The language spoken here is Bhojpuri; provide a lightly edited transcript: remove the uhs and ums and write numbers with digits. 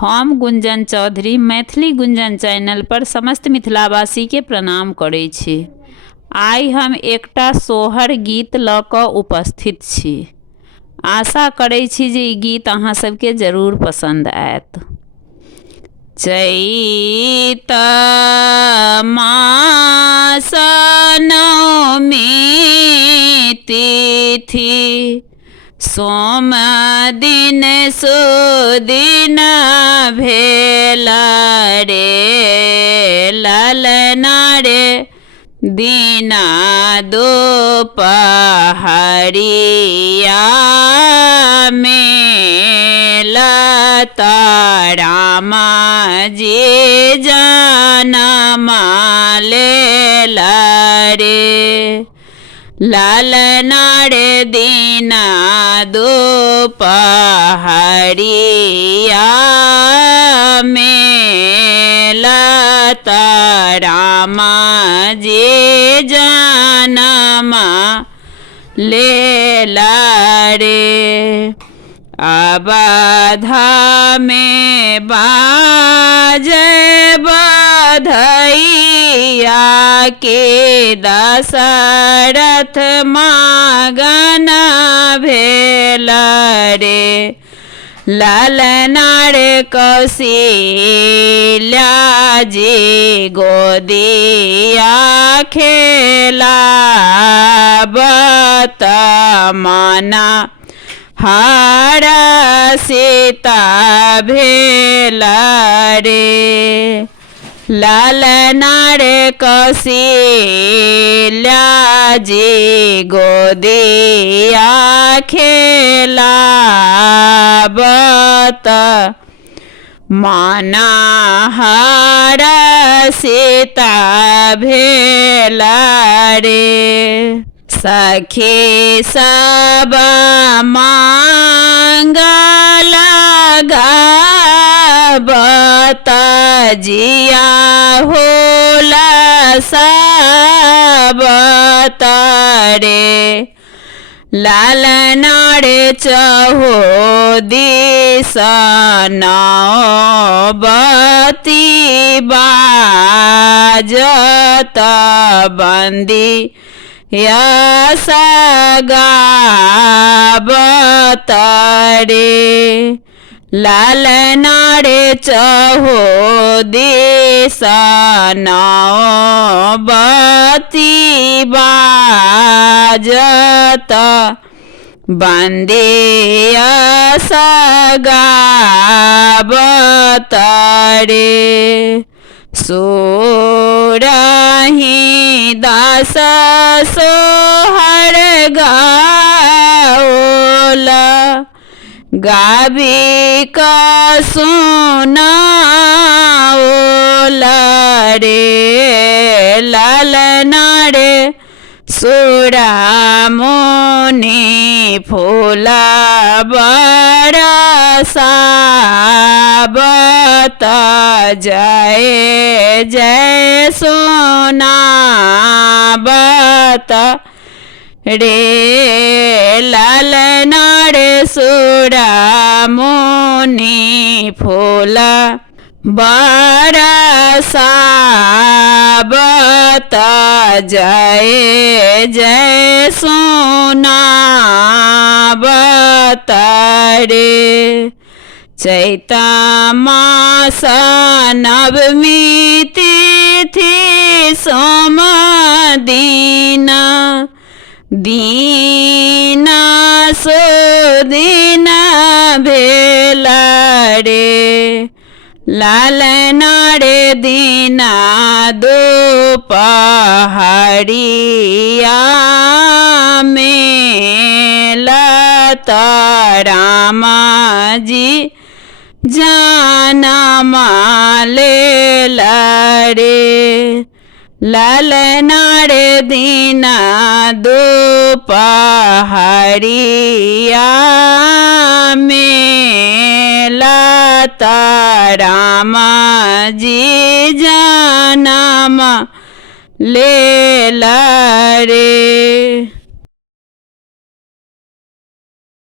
हम गुंजन चौधरी मैथिली गुंजन चैनल पर समस्त मिथिलावासी के प्रणाम करै छी। आइ हम एकटा सोहर गीत लऽ कऽ उपस्थित छी। आशा करै छी जे ई गीत अहाँ सबके जरूर पसंद आयत। चैत मास नवमी तिथि सोम दिन सुदिन भेल रे ललना रे दीना दोपहरिया में रामा जी जनमा लेला रे लालना रे दीना दोपहरिया में रामा जी जनमा लेला रे। अवधा में बाजे बधैया के दशरथ मगन भेल रे ललना रे कौशल्या जी गोदिया खेलावत मना हर सीता भेल रे ललना रे कौशल्या जी गोदिया खेलावत मना हर सीता भेल रे। सखी सब मंगल गावत जिया होला सबत रे लालना रे चहो दिस नौबती बाजत बंदी यस गावत रे लालना रे चहो दिस नौबती बाजत बंदी यस गावत रे। सोरही दास सोहर गाओला गावी का सुनाओला रे लालना रे सुरा मुनि फूला बरसावत जय जय सुनावत रे लालना रे सुरा मुनि फूला बरसावत जय जय सुनावत रे। चैत मास नवमी तिथि सोम दिन दीना सुदिन भेल रे लालना रे दीना दोपहरिया में रामा जी जनमा लेला रे लालना रे दीना दोपहरिया में रामा जी जनमा लेला रे।